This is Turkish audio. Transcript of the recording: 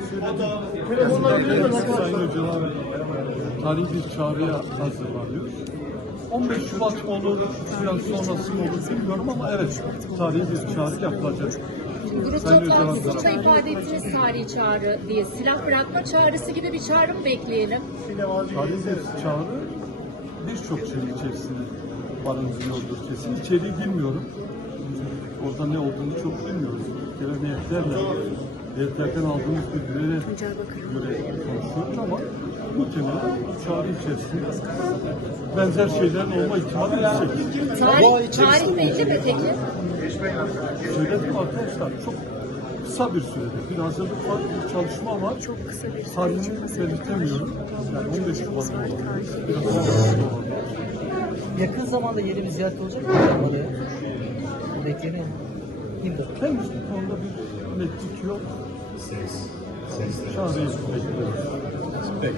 de söyledim. Sayın Hocalar tarihi bir çağrıya hazırlanıyor. 15 Şubat mı olur, biraz sonrası mı olur bilmiyorum ama evet, tarihi bir çağrı yapılacak. Grup toplantısında ifade ettiniz tarihi çağrı diye. Silah bırakma çağrısı gibi bir çağrı mı bekleyelim? Tarihi bir çağrı birçok şey içerisinde barındırıyordur kesin. İçeriği bilmiyorum. Orada ne olduğunu çok bilmiyoruz. Geleneklerle, devletlerden aldığımız bilgilere göre konuşuyoruz ama muhtemelen bu çağrı içerisinde benzer şeylerin olma ihtimali yüksek. Tarih belli mi peki? Söyledim arkadaşlar, çok kısa bir sürede bir hazırlık var, bir çalışma var. Çok kısa bir tarihini belirtemiyorum. Yani 15 Şubat olabilir. Biraz sonrası olabilir. Yakın zamanda yeni bir ziyaret olacak mı? Bekleniyor mu? Henüz bu konuda bir netlik yok. Çağrıyı bekliyoruz. Peki.